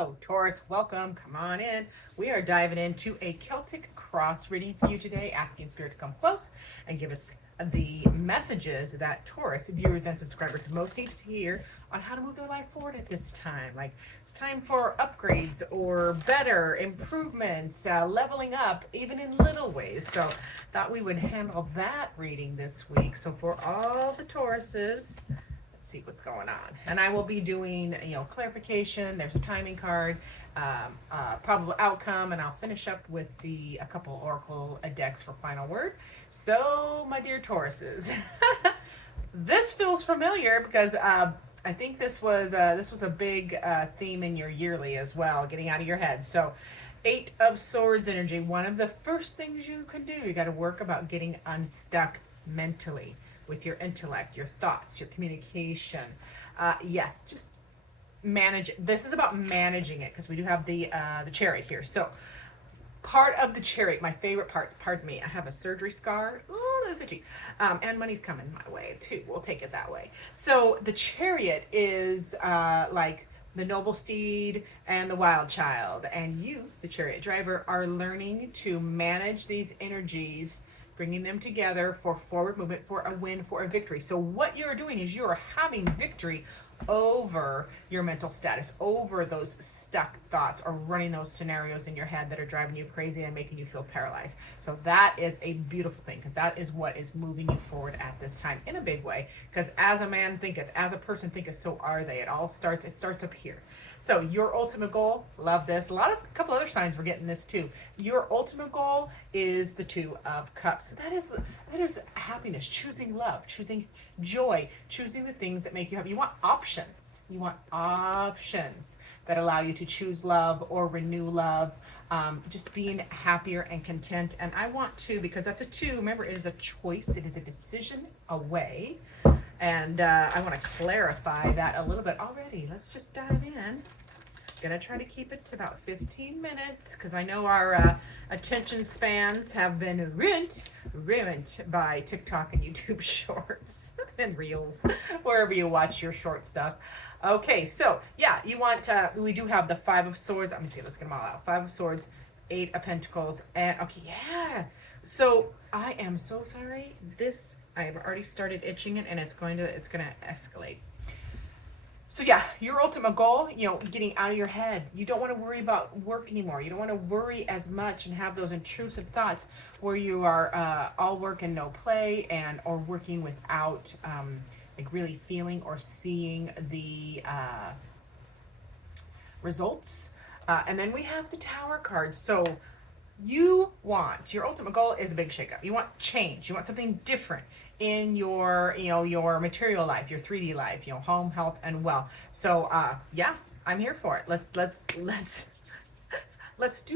Hello, Taurus. Welcome. Come on in. We are diving into a Celtic cross reading for you today, asking Spirit to come close and give us the messages that Taurus viewers and subscribers most need to hear on how to move their life forward at this time. Like it's time for upgrades or better improvements, leveling up, even in little ways. So thought we would handle that reading this week. So for all the Tauruses, see what's going on. And I will be doing, clarification. There's a timing card, probable outcome, and I'll finish up with a couple oracle decks for final word. So, my dear Tauruses, this feels familiar because I think this was a big theme in your yearly as well, getting out of your head. So, Eight of Swords energy. One of the first things you can do, you got to work about getting unstuck mentally with your intellect, your thoughts, your communication. Yes, just manage it. This is about managing it because we do have the Chariot here. So part of the Chariot, my favorite parts, pardon me, I have a surgery scar. Oh, that's itchy. And money's coming my way too. We'll take it that way. So the Chariot is like the noble steed and the wild child. And you, the Chariot driver, are learning to manage these energies, bringing them together for forward movement, for a win, for a victory. So what you're doing is you're having victory over your mental status, over those stuck thoughts or running those scenarios in your head that are driving you crazy and making you feel paralyzed. So that is a beautiful thing because that is what is moving you forward at this time in a big way. Because as a man thinketh, as a person thinketh, so are they. It starts up here. So your ultimate goal, love this. A couple other signs we're getting this too. Your ultimate goal is the Two of Cups. So that is happiness, choosing love, choosing joy, choosing the things that make you happy. You want options. You want options that allow you to choose love or renew love. Just being happier and content. And I want to, because that's a two. Remember, it is a choice. It is a decision away. And I want to clarify that a little bit already. Let's just dive in. Gonna try to keep it to about 15 minutes because I know our attention spans have been ruined by TikTok and YouTube shorts and reels, wherever you watch your short stuff. Okay, so yeah, you want, we do have the Five of Swords. Let me see, let's get them all out. Five of Swords, Eight of Pentacles, and okay, yeah. So I am so sorry. I've already started itching it and it's gonna escalate. So yeah, your ultimate goal, getting out of your head. You don't want to worry about work anymore. You don't want to worry as much and have those intrusive thoughts where you are all work and no play, or working without like really feeling or seeing the results. And then we have the Tower card. So your ultimate goal is a big shakeup. You want change. You want something different in your, your material life, your 3D life, home, health, and wealth. So, yeah, I'm here for it. Let's do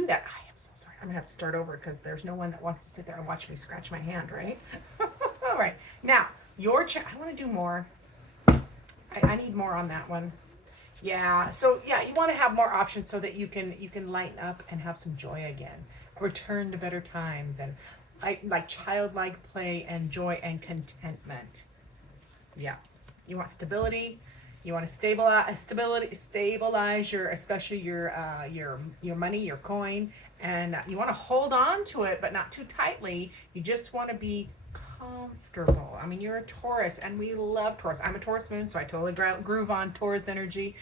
that. I am so sorry. I'm gonna have to start over because there's no one that wants to sit there and watch me scratch my hand, right? All right. Now, I want to do more. I need more on that one. Yeah. So yeah, you want to have more options so that you can lighten up and have some joy again. Return to better times and like childlike play and joy and contentment. Yeah. You want stability. You want to stabilize your, especially your money, your coin, and you want to hold on to it, but not too tightly. You just want to be comfortable. I mean, you're a Taurus, and we love Taurus. I'm a Taurus moon, so I totally groove on Taurus energy.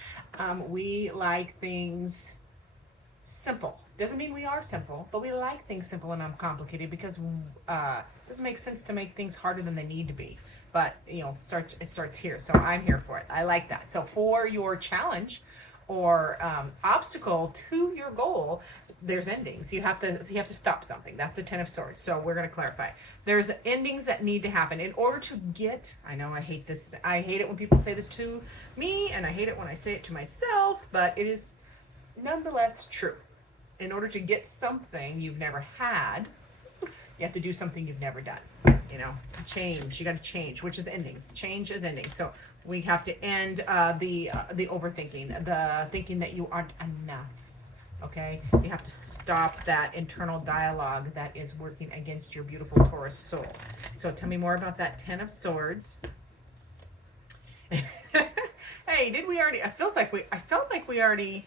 We like things simple. Doesn't mean we are simple, but we like things simple and uncomplicated because it doesn't make sense to make things harder than they need to be. But it starts here, so I'm here for it. I like that. So for your challenge or obstacle to your goal, there's endings. You have to stop something. That's the Ten of Swords. So we're going to clarify. There's endings that need to happen in order to get. I know I hate this. I hate it when people say this to me, and I hate it when I say it to myself. But it is nonetheless true. In order to get something you've never had, you have to do something you've never done. Change. You got to change, which is endings. Change is ending. So we have to end the overthinking, the thinking that you aren't enough. Okay, you have to stop that internal dialogue that is working against your beautiful Taurus soul. So tell me more about that Ten of Swords. Hey, did we already? I felt like we already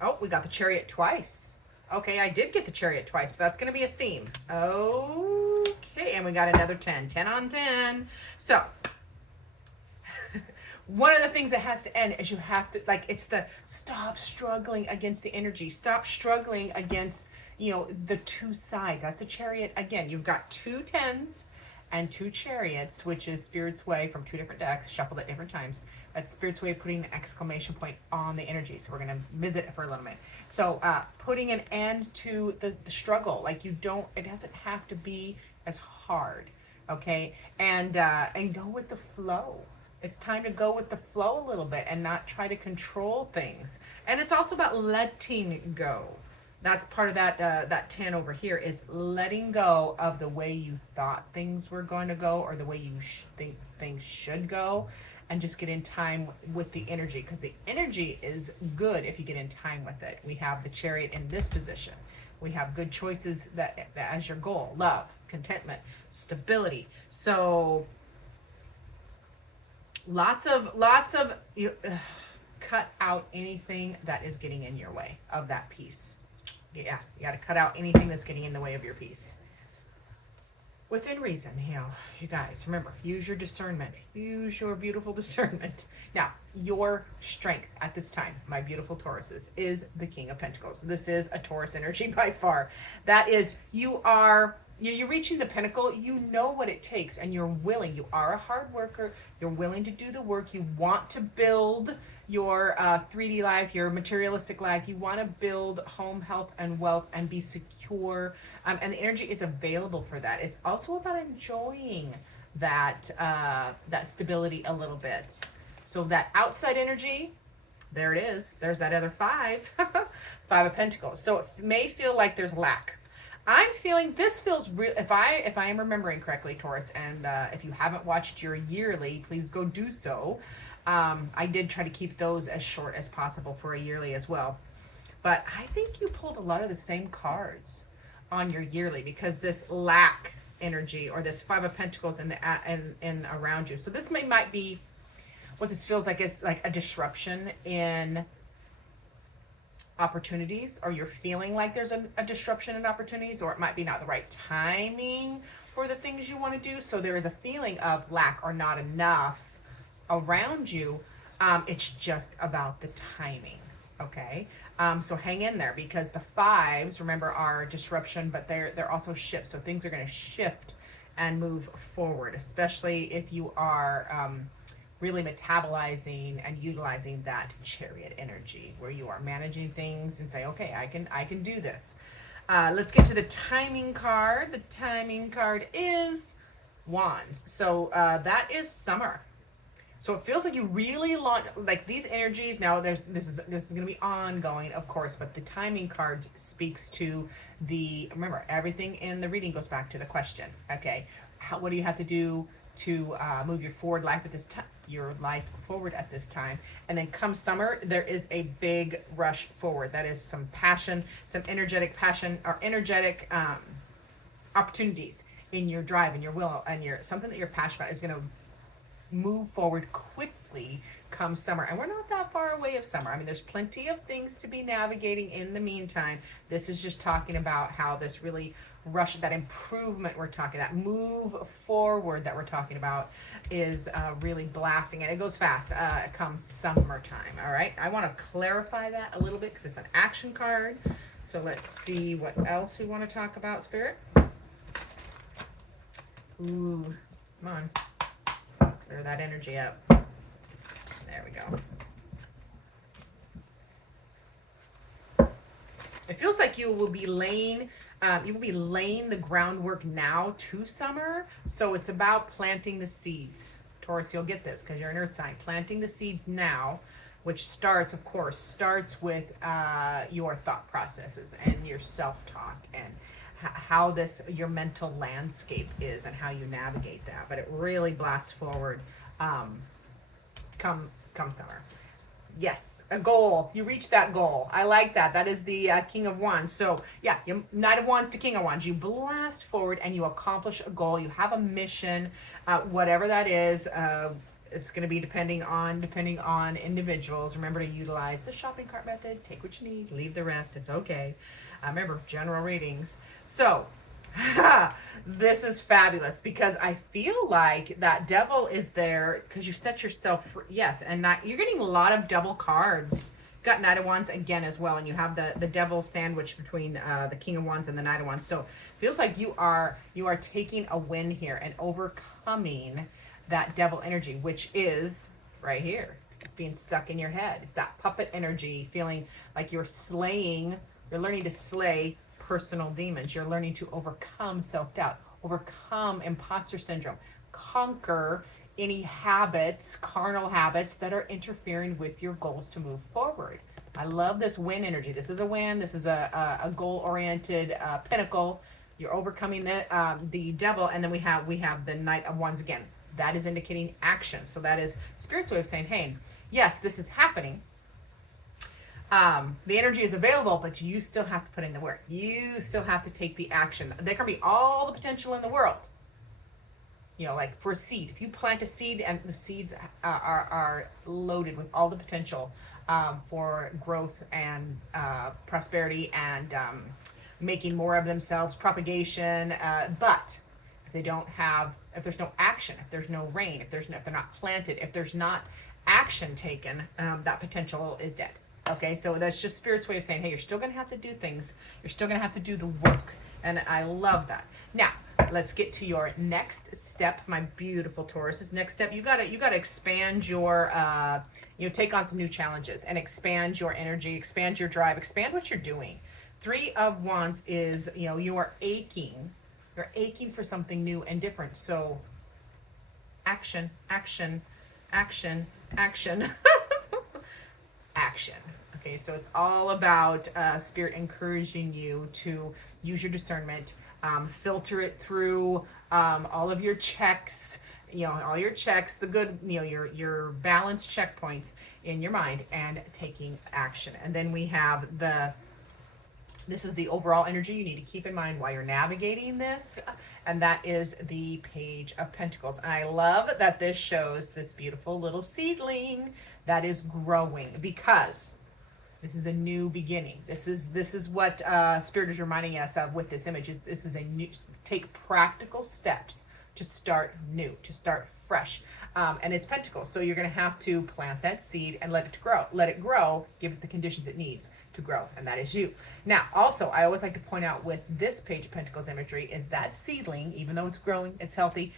Oh, we got the Chariot twice. Okay, I did get the Chariot twice, so that's going to be a theme. Okay, and we got another 10. 10 on 10. So, one of the things that has to end is you have to, like, it's the stop struggling against the energy. Stop struggling against, the two sides. That's a Chariot. Again, you've got two 10s and two Chariots, which is Spirit's way from two different decks, shuffled at different times. That's Spirit's way of putting an exclamation point on the energy. So we're going to visit it for a little bit. So putting an end to the struggle. Like, it doesn't have to be as hard, okay? And go with the flow. It's time to go with the flow a little bit and not try to control things. And it's also about letting go. That's part of that 10 over here, is letting go of the way you thought things were going to go, or the way you think things should go, and just get in time with the energy, because the energy is good if you get in time with it. We have the Chariot in this position. We have good choices that as your goal: love, contentment, stability. So lots of cut out anything that is getting in your way of that peace. Yeah, you got to cut out anything that's getting in the way of your peace. Within reason, you guys, remember, use your discernment. Use your beautiful discernment. Now, your strength at this time, my beautiful Tauruses, is the King of Pentacles. This is a Taurus energy by far. That is, you're reaching the pinnacle. You know what it takes, and you're willing. You are a hard worker. You're willing to do the work. You want to build your 3D life, your materialistic life. You want to build home, health, and wealth, and be secure. And the energy is available for that. It's also about enjoying that stability a little bit. So that outside energy, there it is. There's that other 5, 5 of Pentacles. So it may feel like there's lack. I'm feeling this feels real. If I am remembering correctly, Taurus, and if you haven't watched your yearly, please go do so. I did try to keep those as short as possible for a yearly as well. But I think you pulled a lot of the same cards on your yearly, because this lack energy, or this 5 of Pentacles in around you. So this might be what this feels like, is like a disruption in opportunities, or you're feeling like there's a disruption in opportunities, or it might be not the right timing for the things you want to do. So there is a feeling of lack or not enough around you. It's just about the timing. Okay. So hang in there, because the 5s, remember, are disruption, but they're also shift. So things are going to shift and move forward, especially if you are really metabolizing and utilizing that Chariot energy, where you are managing things and say, okay, I can do this. Let's get to the timing card. The timing card is Wands. So that is summer. So it feels like you really like these energies. Now this is going to be ongoing, of course, but the timing card speaks to remember, everything in the reading goes back to the question. Okay, what do you have to do to move your life forward at this time? And then come summer, there is a big rush forward. That is some passion, some energetic passion, or energetic opportunities in your drive and your will, and something that you're passionate about is going to move forward quickly come summer. And we're not that far away of summer. I mean, there's plenty of things to be navigating in the meantime. This is just talking about how this really rush, that improvement we're talking, that move forward that we're talking about, is really blasting, and it goes fast come summertime. All right, I want to clarify that a little bit, because it's an action card. So let's see what else we want to talk about, Spirit. Ooh, come on. Clear that energy up. There we go. It feels like you will be laying the groundwork now to summer. So it's about planting the seeds. Taurus, you'll get this because you're an earth sign. Planting the seeds now, which starts with your thought processes and your self-talk, and how your mental landscape is, and how you navigate that. But it really blasts forward come summer. Yes, a goal. You reach that goal. I like that. That is the King of Wands. So yeah, Knight of Wands to King of Wands. You blast forward and you accomplish a goal. You have a mission, whatever that is. It's going to be depending on individuals. Remember to utilize the shopping cart method. Take what you need, leave the rest. It's okay. Remember, general readings. So this is fabulous because I feel like that devil is there because you set yourself free. Yes, and not, you're getting a lot of double cards. Got Knight of Wands again as well, and you have the devil sandwich between the King of Wands and the Knight of Wands. So feels like you are taking a win here and overcoming that devil energy, which is right here. It's being stuck in your head. It's that puppet energy, feeling like you're learning to slay personal demons. You're learning to overcome self-doubt, overcome imposter syndrome, conquer any habits, carnal habits that are interfering with your goals to move forward. I love this win energy. This is a win. This is a goal-oriented pinnacle. You're overcoming the devil, and then we have the Knight of Wands again. That is indicating action. So that is Spirit's way of saying, hey, yes, this is happening. The energy is available, but you still have to put in the work. You still have to take the action. There can be all the potential in the world. You know, like for a seed, if you plant a seed and the seeds are loaded with all the potential for growth and prosperity and making more of themselves, propagation, but if they don't have, if there's no action, if there's no rain, if they're not planted, if there's not action taken, that potential is dead. Okay, so that's just Spirit's way of saying, hey, you're still going to have to do things. You're still going to have to do the work. And I love that. Now, let's get to your next step, my beautiful Tauruses. Next step, you gotta expand your, take on some new challenges and expand your energy, expand your drive, expand what you're doing. 3 of Wands is, you are aching. You're aching for something new and different. So, action, action, action, action, action. Okay, so it's all about Spirit encouraging you to use your discernment, filter it through all of your checks, all your checks, the good, your balanced checkpoints in your mind, and taking action. And then we have this is the overall energy you need to keep in mind while you're navigating this, and that is the Page of Pentacles. And I love that this shows this beautiful little seedling that is growing, because this is a new beginning. This is what Spirit is reminding us of with this image. This is a new, take practical steps to start new, to start fresh. And it's Pentacles, so you're going to have to plant that seed and let it grow. Let it grow, give it the conditions it needs to grow, and that is you. Now, also, I always like to point out with this Page of Pentacles imagery is that seedling, even though it's growing, it's healthy,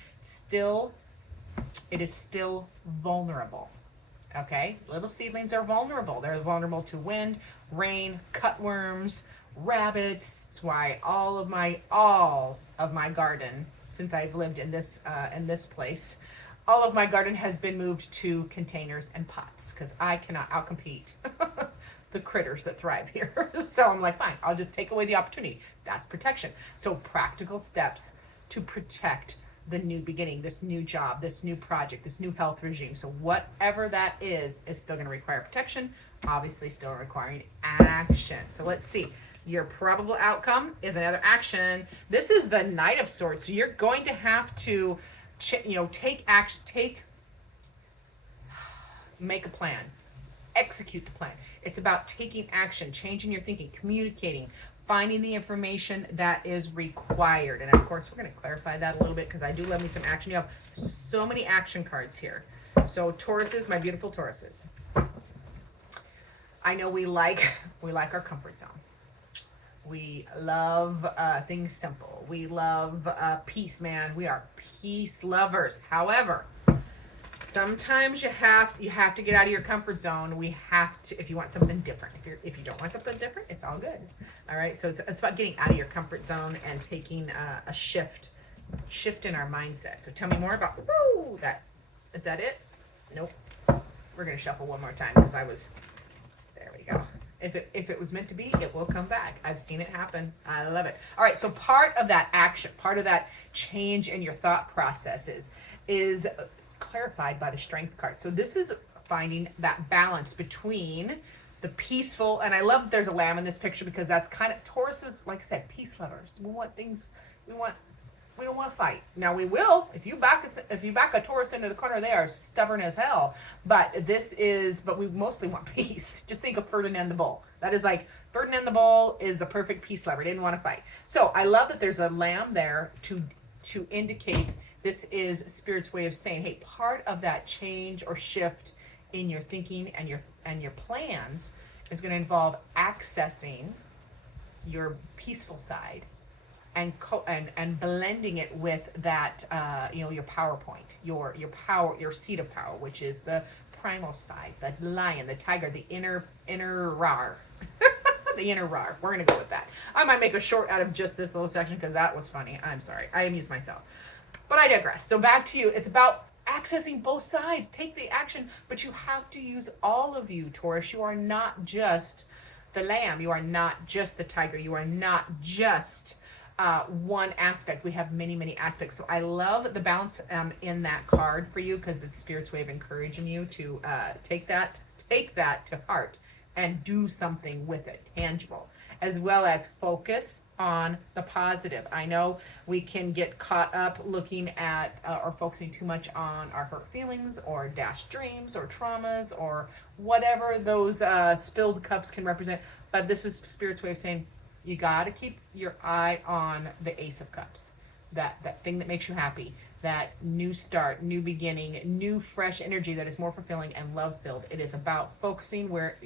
it is still vulnerable. Okay, little seedlings are vulnerable. They're vulnerable to wind, rain, cutworms, rabbits. That's why all of my garden, since I've lived in this place, all of my garden has been moved to containers and pots because I cannot outcompete the critters that thrive here. So I'm like, fine, I'll just take away the opportunity. That's protection. So practical steps to protect the new beginning, this new job, this new project, this new health regime. So whatever that is still going to require protection, obviously still requiring action. So let's see. Your probable outcome is another action. This is the Knight of Swords. So you're going to have to, take action, make a plan, execute the plan. It's about taking action, changing your thinking, communicating, finding the information that is required. And of course, we're going to clarify that a little bit because I do love me some action. You have so many action cards here. So Tauruses, my beautiful Tauruses. I know we like our comfort zone. We love things simple. We love peace, man. We are peace lovers. However, sometimes you have to get out of your comfort zone. We have to, if you want something different. If you don't want something different, it's all good. All right. So it's about getting out of your comfort zone and taking a shift in our mindset. So tell me more about that. Is that it? Nope. We're gonna shuffle one more time because there we go. If it was meant to be, it will come back. I've seen it happen. I love it. All right. So part of that action, part of that change in your thought processes is clarified by the Strength card. So this is finding that balance between the peaceful, and I love that there's a lamb in this picture because that's kind of Tauruses, like I said, peace lovers. We want We don't want to fight. Now we will if you back a Taurus into the corner. They are stubborn as hell. But we mostly want peace. Just think of Ferdinand the Bull. That is like Ferdinand the Bull is the perfect peace lover. Didn't want to fight. So I love that there's a lamb there to indicate this is Spirit's way of saying, hey, part of that change or shift in your thinking and your plans is going to involve accessing your peaceful side and blending it with that your PowerPoint, your power, your seat of power, which is the primal side, the lion, the tiger, the inner rar. The inner rar. We're gonna go with that. I might make a short out of just this little section because that was funny. I'm sorry. I amused myself. But I digress. So back to you. It's about accessing both sides. Take the action, but you have to use all of you, Taurus. You are not just the lamb. You are not just the tiger. You are not just one aspect. We have many, many aspects. So I love the balance in that card for you because it's Spirit's way of encouraging you to take that to heart and do something with it, tangible, as well as focus on the positive. I know we can get caught up looking at or focusing too much on our hurt feelings or dashed dreams or traumas or whatever those spilled cups can represent. But this is Spirit's way of saying, you got to keep your eye on the Ace of Cups, that thing that makes you happy, that new start, new beginning, new fresh energy that is more fulfilling and love filled. It is about focusing where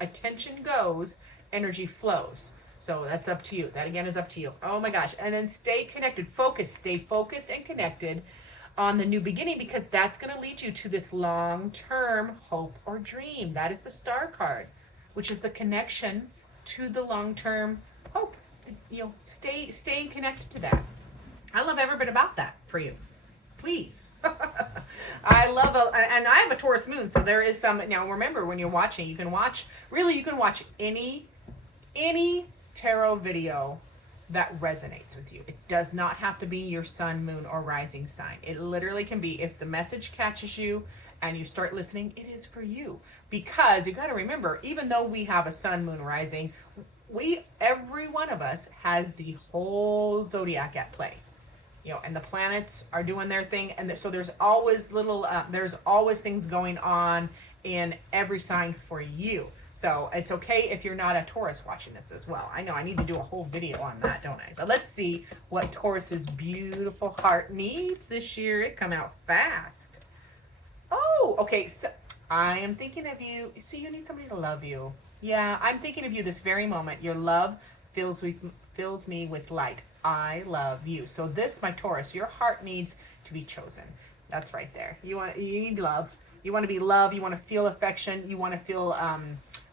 attention goes, energy flows. So that's up to you. That again is up to you. Oh my gosh. And then stay connected, stay focused and connected on the new beginning, because that's going to lead you to this long-term hope or dream. That is the Star card, which is the connection to the long-term hope. Staying connected to that. I love every bit about that for you. Please. I love and I have a Taurus moon, so there is some. Now remember, when you're watching, you can watch any tarot video that resonates with you. It does not have to be your sun, moon, or rising sign. It literally can be, if the message catches you and you start listening, it is for you. Because you got to remember, even though we have a sun, moon, rising, every one of us has the whole zodiac at play. And the planets are doing their thing, and so there's always there's always things going on in every sign for you. So it's okay if you're not a Taurus watching this as well. I know I need to do a whole video on that, don't I? But let's see what Taurus's beautiful heart needs this year. It come out fast. Oh, okay. So I am thinking of you. See, you need somebody to love you. Yeah, I'm thinking of you this very moment. Your love fills me with light. I love you. So this, my Taurus, your heart needs to be chosen. That's right there. You need love. You want to be loved. You want to feel affection. You want to feel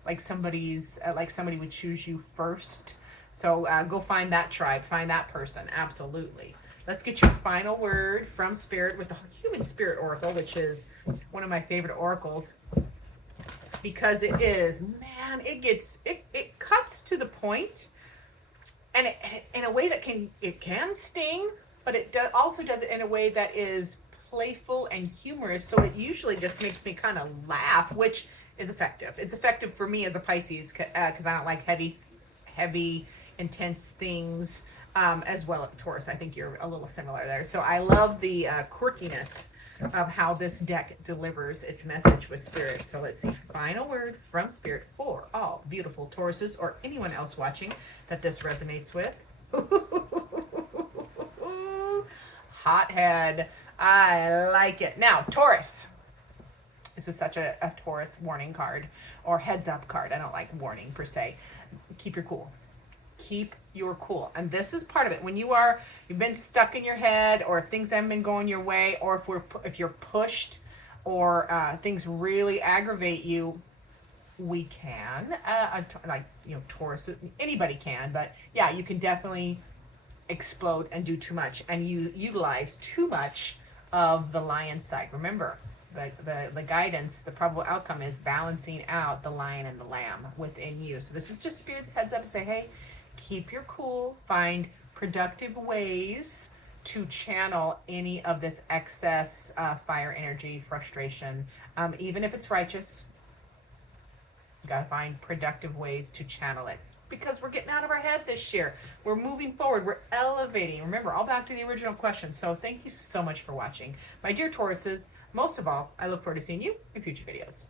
like somebody would choose you first. So go find that tribe. Find that person. Absolutely. Let's get your final word from Spirit with the Human Spirit Oracle, which is one of my favorite oracles, because it cuts to the point, and in a way that can sting, but it also does it in a way that is playful and humorous. So it usually just makes me kind of laugh, which is effective. It's effective for me as a Pisces because I don't like heavy, intense things. As well as Taurus, I think you're a little similar there. So I love the quirkiness of how this deck delivers its message with Spirit. So let's see, final word from Spirit for all beautiful Tauruses or anyone else watching that this resonates with. Hothead. I like it. Now, Taurus. This is such a Taurus warning card or heads up card. I don't like warning per se. Keep your cool. Keep your cool. And this is part of it. When you've been stuck in your head, or if things haven't been going your way, or if you're pushed, or things really aggravate you, we can, Taurus, anybody can, but yeah, you can definitely explode and do too much, and you utilize too much of the lion side. Remember, the guidance, the probable outcome is balancing out the lion and the lamb within you. So this is just Spirit's heads up to say, hey, keep your cool, find productive ways to channel any of this excess fire energy, frustration, even if it's righteous. You gotta find productive ways to channel it because we're getting out of our head this year. We're moving forward. We're elevating. Remember, all back to the original question. So thank you so much for watching. My dear Tauruses, most of all, I look forward to seeing you in future videos.